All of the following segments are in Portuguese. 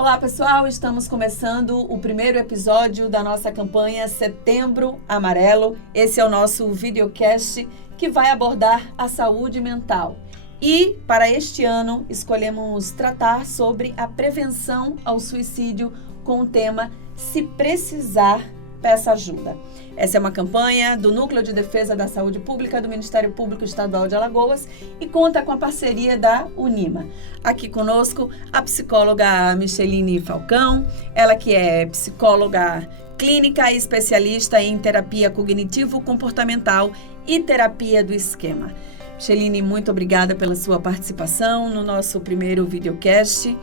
Olá pessoal, estamos começando o primeiro episódio da nossa campanha Setembro Amarelo. Esse é o nosso videocast que vai abordar a saúde mental. E para este ano escolhemos tratar sobre a prevenção ao suicídio com o tema Se Precisar, Peça Ajuda. Essa é uma campanha do Núcleo de Defesa da Saúde Pública do Ministério Público Estadual de Alagoas e conta com a parceria da Unima. Aqui conosco a psicóloga Micheline Falcão, ela que é psicóloga clínica e especialista em terapia cognitivo-comportamental e terapia do esquema. Micheline, muito obrigada pela sua participação no nosso primeiro videocast.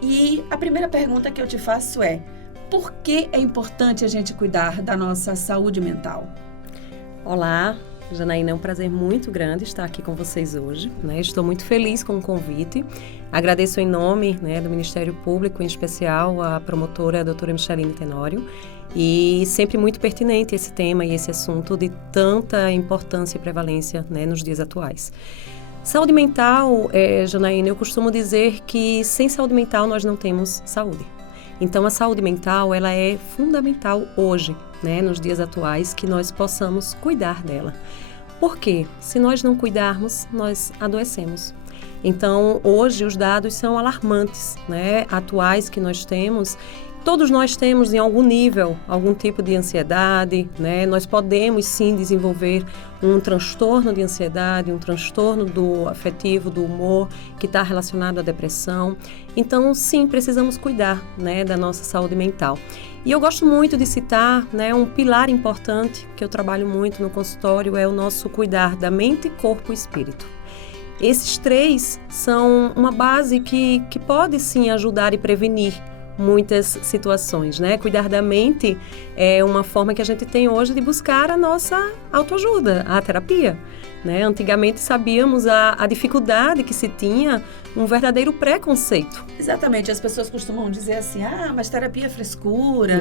E a primeira pergunta que eu te faço é: por que é importante a gente cuidar da nossa saúde mental? Olá, Janaína, é um prazer muito grande estar aqui com vocês hoje, né? Estou muito feliz com o convite. Agradeço em nome, do Ministério Público, em especial a promotora a doutora Micheline Tenório, e sempre muito pertinente esse tema e esse assunto de tanta importância e prevalência, nos dias atuais. Saúde mental, Janaína, eu costumo dizer que sem saúde mental nós não temos saúde. Então, a saúde mental, ela é fundamental hoje, nos dias atuais, que nós possamos cuidar dela. Por quê? Se nós não cuidarmos, nós adoecemos. Então, hoje, os dados são alarmantes, atuais que nós temos. Todos nós temos, em algum nível, algum tipo de ansiedade, Nós podemos, sim, desenvolver um transtorno de ansiedade, um transtorno do afetivo, do humor, que está relacionado à depressão. Então, sim, precisamos cuidar, da nossa saúde mental. E eu gosto muito de citar, um pilar importante que eu trabalho muito no consultório é o nosso cuidar da mente, corpo e espírito. Esses três são uma base que pode, sim, ajudar e prevenir muitas situações, Cuidar da mente é uma forma que a gente tem hoje de buscar a nossa autoajuda, a terapia, Antigamente sabíamos a dificuldade que se tinha, um verdadeiro preconceito. Exatamente, as pessoas costumam dizer assim, mas terapia é frescura,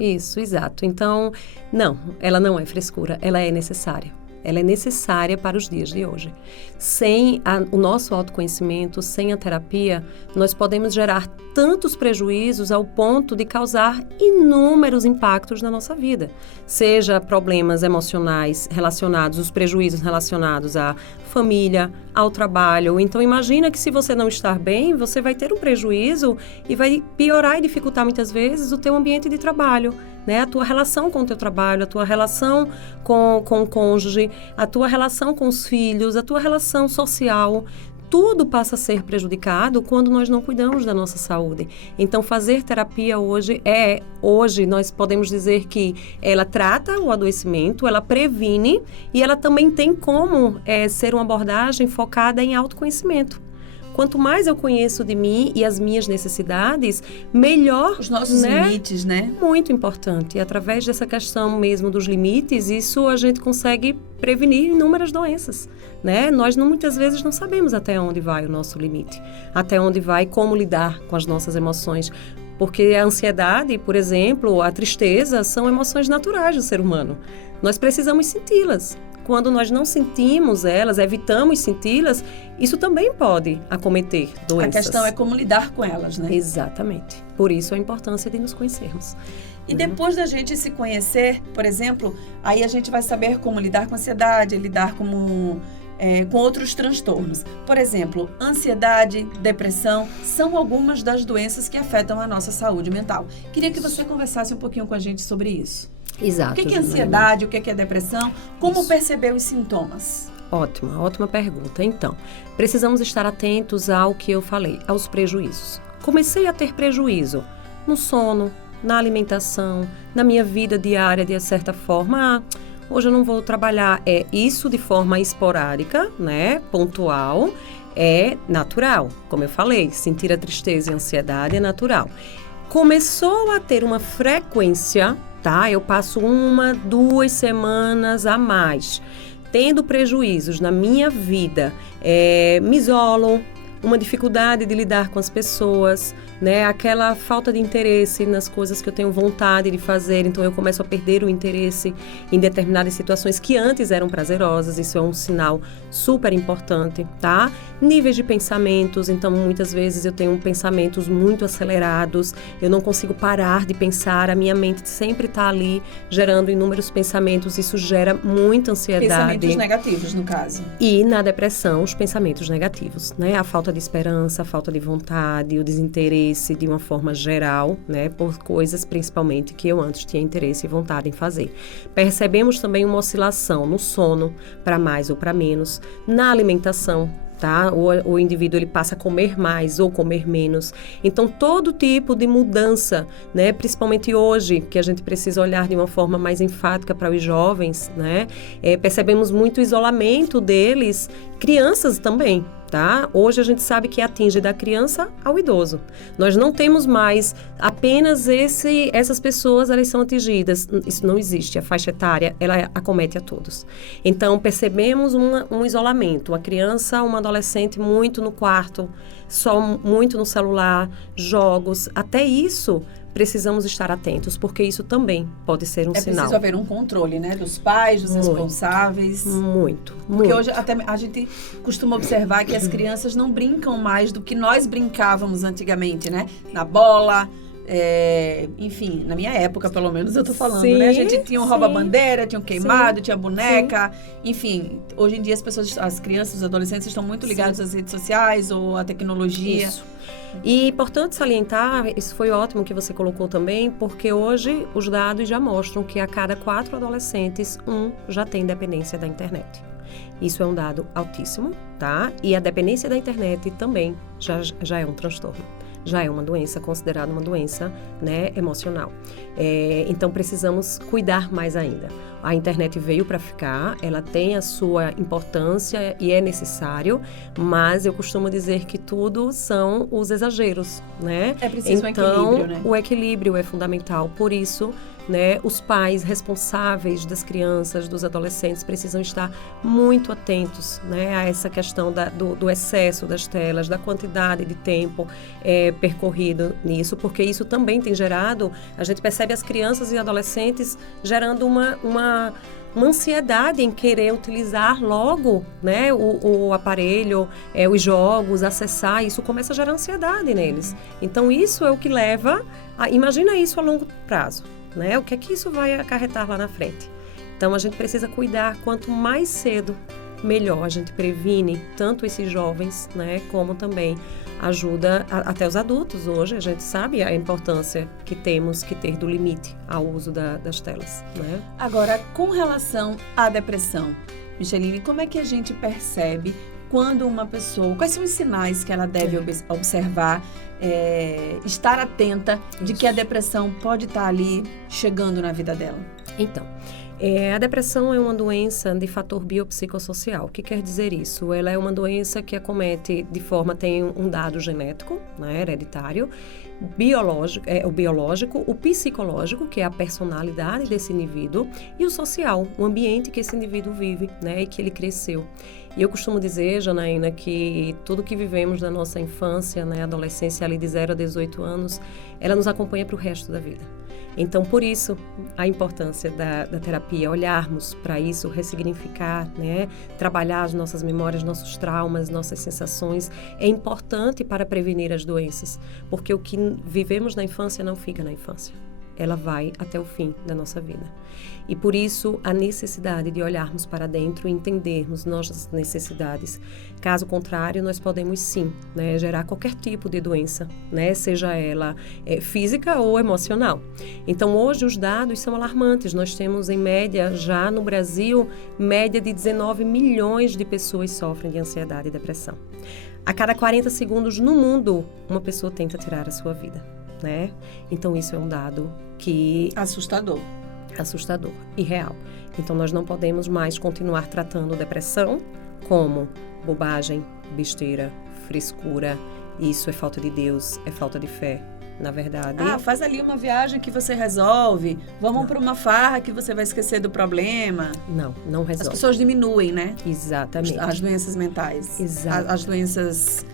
Isso, exato. Então, não, ela não é frescura, ela é necessária. Ela é necessária para os dias de hoje. Sem o nosso autoconhecimento, sem a terapia, nós podemos gerar tantos prejuízos ao ponto de causar inúmeros impactos na nossa vida. Seja problemas emocionais relacionados, os prejuízos relacionados à família, ao trabalho. Então, imagina que se você não estar bem, você vai ter um prejuízo e vai piorar e dificultar muitas vezes o teu ambiente de trabalho, a tua relação com o teu trabalho, a tua relação com o cônjuge, a tua relação com os filhos, a tua relação social. Tudo passa a ser prejudicado quando nós não cuidamos da nossa saúde. Então, fazer terapia hoje nós podemos dizer que ela trata o adoecimento, ela previne e ela também tem como ser uma abordagem focada em autoconhecimento. Quanto mais eu conheço de mim e as minhas necessidades, melhor... Os nossos limites, Muito importante. E através dessa questão mesmo dos limites, isso a gente consegue prevenir inúmeras doenças, Nós muitas vezes não sabemos até onde vai o nosso limite, até onde vai, como lidar com as nossas emoções. Porque a ansiedade, por exemplo, a tristeza, são emoções naturais do ser humano. Nós precisamos senti-las. Quando nós não sentimos elas, evitamos senti-las, isso também pode acometer doenças. A questão é como lidar com elas, Exatamente. Por isso a importância de nos conhecermos. E depois da gente se conhecer, por exemplo, aí a gente vai saber como lidar com a ansiedade, lidar com outros transtornos. Por exemplo, ansiedade, depressão, são algumas das doenças que afetam a nossa saúde mental. Queria que você conversasse um pouquinho com a gente sobre isso. Exato. O que é ansiedade, o que é depressão, como perceber os sintomas? Ótima pergunta. Então, precisamos estar atentos ao que eu falei, aos prejuízos. Comecei a ter prejuízo no sono, na alimentação, na minha vida diária, de certa forma. Hoje eu não vou trabalhar. Isso de forma esporádica, pontual, é natural. Como eu falei, sentir a tristeza e a ansiedade é natural. Começou a ter uma frequência, eu passo 1, 2 semanas a mais, tendo prejuízos na minha vida, me isolo, uma dificuldade de lidar com as pessoas, né? Aquela falta de interesse nas coisas que eu tenho vontade de fazer, então eu começo a perder o interesse em determinadas situações que antes eram prazerosas, isso é um sinal super importante, tá? Níveis de pensamentos, então muitas vezes eu tenho pensamentos muito acelerados, eu não consigo parar de pensar, a minha mente sempre está ali gerando inúmeros pensamentos, isso gera muita ansiedade. Pensamentos negativos, no caso. E na depressão, os pensamentos negativos, né? A falta de esperança, a falta de vontade, o desinteresse de uma forma geral, né? Por coisas principalmente que eu antes tinha interesse e vontade em fazer. Percebemos também uma oscilação no sono, para mais ou para menos, na alimentação, tá? O indivíduo ele passa a comer mais ou comer menos. Então, todo tipo de mudança, né? Principalmente hoje, que a gente precisa olhar de uma forma mais enfática para os jovens, né? Percebemos muito isolamento deles, crianças também, tá? Hoje a gente sabe que atinge da criança ao idoso. Nós não temos mais apenas essas pessoas, elas são atingidas. Isso não existe. A faixa etária, ela acomete a todos. Então, percebemos um isolamento. A criança, uma adolescente muito no quarto, só muito no celular, jogos. Até isso, precisamos estar atentos, porque isso também pode ser um sinal. É preciso haver um controle, né? Dos pais, dos responsáveis. Muito. Porque hoje até a gente costuma observar que as crianças não brincam mais do que nós brincávamos antigamente, né? Na bola, enfim, na minha época, pelo menos, eu tô falando, sim, né? A gente tinha um rouba-bandeira, tinha um queimado, sim, tinha boneca, sim. Enfim, hoje em dia as crianças, os adolescentes estão muito ligados sim. às redes sociais ou à tecnologia. Isso. E é importante salientar, isso foi ótimo que você colocou também, porque hoje os dados já mostram que a cada 4 adolescentes, 1 já tem dependência da internet. Isso é um dado altíssimo, tá? E a dependência da internet também já é um transtorno. Já é uma doença, considerada uma doença, né, emocional. Então, precisamos cuidar mais ainda. A internet veio para ficar, ela tem a sua importância e é necessário, mas eu costumo dizer que tudo são os exageros, né? É preciso então, um equilíbrio, né? O equilíbrio é fundamental, por isso, né, os pais responsáveis das crianças, dos adolescentes, precisam estar muito atentos, né, a essa questão do excesso das telas, da quantidade de tempo percorrido nisso, porque isso também tem gerado, a gente percebe as crianças e adolescentes gerando uma ansiedade em querer utilizar logo, né, o aparelho, os jogos, acessar, isso começa a gerar ansiedade neles. Então, isso é o que leva imagina isso a longo prazo, né? O que é que isso vai acarretar lá na frente? Então, a gente precisa cuidar, quanto mais cedo, melhor. A gente previne tanto esses jovens, né, como também ajuda até os adultos. Hoje, a gente sabe a importância que temos que ter do limite ao uso das telas, né? Agora, com relação à depressão, Micheline, como é que a gente percebe quando uma pessoa... Quais são os sinais que ela deve observar, estar atenta de que a depressão pode estar ali chegando na vida dela? Então, a depressão é uma doença de fator biopsicossocial. O que quer dizer isso? Ela é uma doença que acomete tem um dado genético, né, hereditário, o biológico, o psicológico, que é a personalidade desse indivíduo, e o social, o ambiente que esse indivíduo vive, né, e que ele cresceu. E eu costumo dizer, Janaína, que tudo que vivemos na nossa infância, né, adolescência ali de 0 a 18 anos, ela nos acompanha para o resto da vida. Então, por isso, a importância da terapia, olharmos para isso, ressignificar, né? Trabalhar as nossas memórias, nossos traumas, nossas sensações, é importante para prevenir as doenças, porque o que vivemos na infância não fica na infância. Ela vai até o fim da nossa vida. E por isso, a necessidade de olharmos para dentro e entendermos nossas necessidades. Caso contrário, nós podemos sim, né, gerar qualquer tipo de doença, né, seja ela física ou emocional. Então, hoje os dados são alarmantes. Nós temos, em média, já no Brasil, média de 19 milhões de pessoas sofrem de ansiedade e depressão. A cada 40 segundos no mundo, uma pessoa tenta tirar a sua vida, né? Então, isso é um dado que... Assustador e real. Então, nós não podemos mais continuar tratando depressão como bobagem, besteira, frescura. Isso é falta de Deus, é falta de fé. Na verdade... faz ali uma viagem que você resolve. Vamos para uma farra que você vai esquecer do problema. Não resolve. As pessoas diminuem, né? Exatamente. As doenças mentais. Exato. As doenças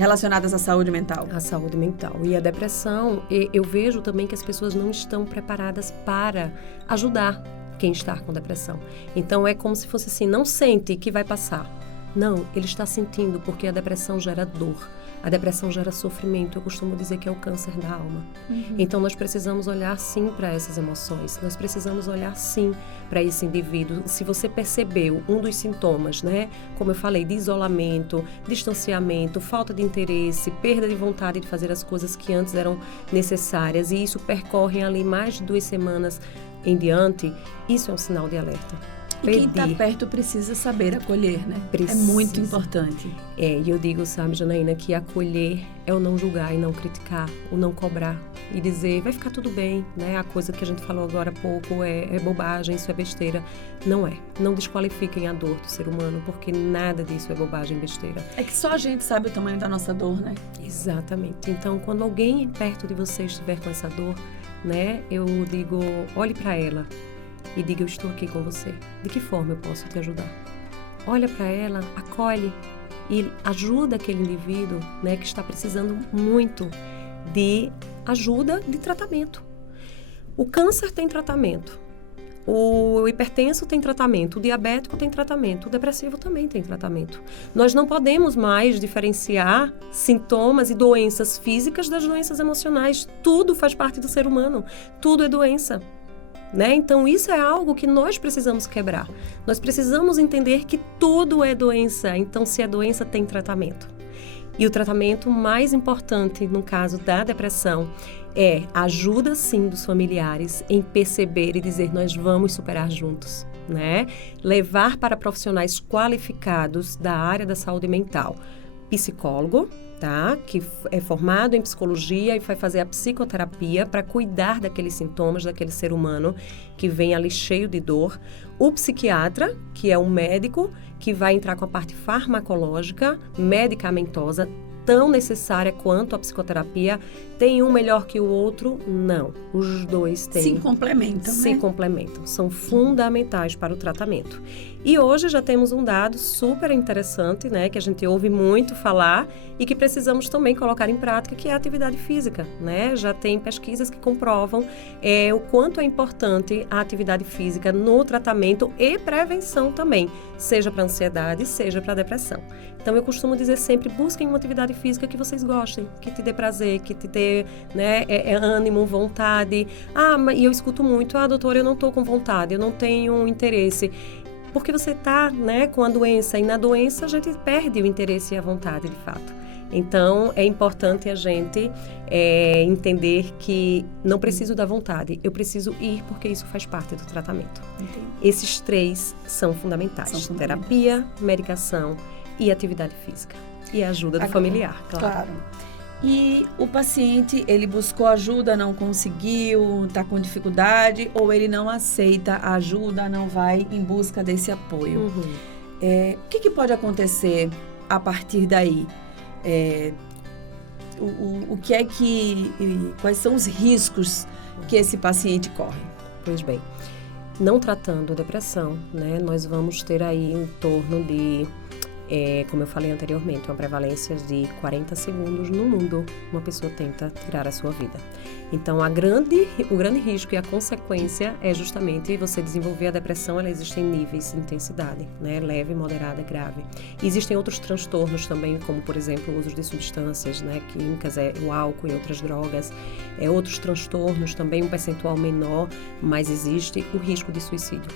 relacionadas à saúde mental. A saúde mental. E a depressão, eu vejo também que as pessoas não estão preparadas para ajudar quem está com depressão. Então, é como se fosse assim, não sente que vai passar. Não, ele está sentindo, porque a depressão gera dor. A depressão gera sofrimento. Eu costumo dizer que é o câncer da alma. Então, nós precisamos olhar, sim, para essas emoções. Nós precisamos olhar, sim, para esse indivíduo. Se você percebeu um dos sintomas, né? Como eu falei, de isolamento, distanciamento, falta de interesse, perda de vontade de fazer as coisas que antes eram necessárias, e isso percorre ali mais de 2 semanas em diante, isso é um sinal de alerta. E quem está perto precisa saber acolher, né? Precisa. É muito importante. E eu digo, sabe, Janaína, que acolher é o não julgar e não criticar, o não cobrar e dizer, vai ficar tudo bem, né? A coisa que a gente falou agora há pouco é bobagem, isso é besteira. Não é. Não desqualifiquem a dor do ser humano, porque nada disso é bobagem, besteira. É que só a gente sabe o tamanho da nossa dor, né? Exatamente. Então, quando alguém perto de você estiver com essa dor, né, eu digo, olhe para ela e diga, eu estou aqui com você. De que forma eu posso te ajudar? Olha para ela, acolhe e ajuda aquele indivíduo, né, que está precisando muito de ajuda de tratamento. O câncer tem tratamento, o hipertenso tem tratamento, o diabético tem tratamento, o depressivo também tem tratamento. Nós não podemos mais diferenciar sintomas e doenças físicas das doenças emocionais. Tudo faz parte do ser humano, tudo é doença. Né? Então, isso é algo que nós precisamos quebrar. Nós precisamos entender que tudo é doença. Então, se é doença, tem tratamento. E o tratamento mais importante, no caso da depressão, é a ajuda, sim, dos familiares em perceber e dizer, nós vamos superar juntos. Né? Levar para profissionais qualificados da área da saúde mental. Psicólogo, tá? Que é formado em psicologia e vai fazer a psicoterapia para cuidar daqueles sintomas daquele ser humano que vem ali cheio de dor. O psiquiatra, que é um médico que vai entrar com a parte farmacológica, medicamentosa, tão necessária quanto a psicoterapia. Tem um melhor que o outro? Não. Os dois têm. Se complementam, Se complementam. São fundamentais para o tratamento. E hoje já temos um dado super interessante, né? Que a gente ouve muito falar e que precisamos também colocar em prática, que é a atividade física, né? Já tem pesquisas que comprovam o quanto é importante a atividade física no tratamento e prevenção também, seja para ansiedade, seja para depressão. Então, eu costumo dizer sempre, busquem uma atividade física que vocês gostem, que te dê prazer, que te dê, né, ânimo, vontade. E eu escuto muito, doutora, eu não estou com vontade, eu não tenho interesse. Porque você está, né, com a doença, e na doença a gente perde o interesse e a vontade, de fato. Então, é importante a gente entender que não preciso da vontade, eu preciso ir porque isso faz parte do tratamento. Entendi. Esses 3 são fundamentais. Terapia, medicação e atividade física. E a ajuda do familiar, claro. E o paciente, ele buscou ajuda, não conseguiu, está com dificuldade, ou ele não aceita a ajuda, não vai em busca desse apoio. O que pode acontecer a partir daí? Quais são os riscos que esse paciente corre? Pois bem, não tratando a depressão, né, nós vamos ter aí em torno de, como eu falei anteriormente, uma prevalência de 40 segundos no mundo, uma pessoa tenta tirar a sua vida. Então, o grande risco e a consequência é justamente você desenvolver a depressão. Ela existe em níveis de intensidade, né? Leve, moderada, grave. E existem outros transtornos também, como, por exemplo, o uso de substâncias, né, químicas, o álcool e outras drogas. Outros transtornos também, um percentual menor, mas existe o risco de suicídio.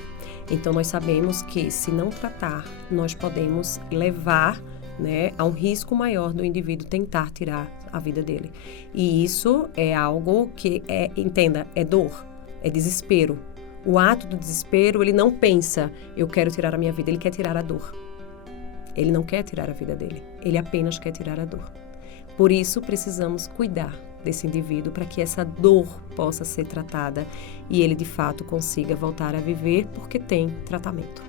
Então, nós sabemos que, se não tratar, nós podemos levar, né, a um risco maior do indivíduo tentar tirar a vida dele. E isso é algo que entenda, é dor, é desespero. O ato do desespero, ele não pensa, eu quero tirar a minha vida, ele quer tirar a dor. Ele não quer tirar a vida dele, ele apenas quer tirar a dor. Por isso, precisamos cuidar desse indivíduo para que essa dor possa ser tratada e ele, de fato, consiga voltar a viver porque tem tratamento.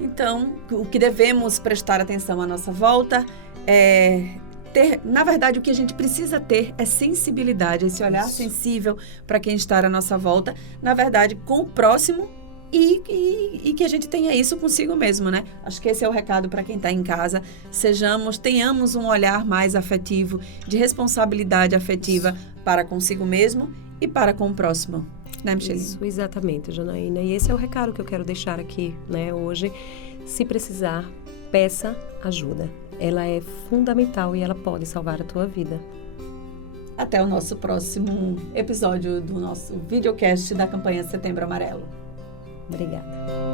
Então, o que devemos prestar atenção à nossa volta é na verdade, o que a gente precisa ter é sensibilidade, esse olhar sensível para quem está à nossa volta, na verdade, com o próximo e que a gente tenha isso consigo mesmo, né? Acho que esse é o recado para quem está em casa. Tenhamos um olhar mais afetivo, de responsabilidade afetiva para consigo mesmo e para com o próximo. Né, Micheline? Isso, exatamente, Janaína. E esse é o recado que eu quero deixar aqui, né, hoje. Se precisar, peça ajuda. Ela é fundamental e ela pode salvar a tua vida. Até o nosso próximo episódio do nosso videocast da campanha Setembro Amarelo. Obrigada.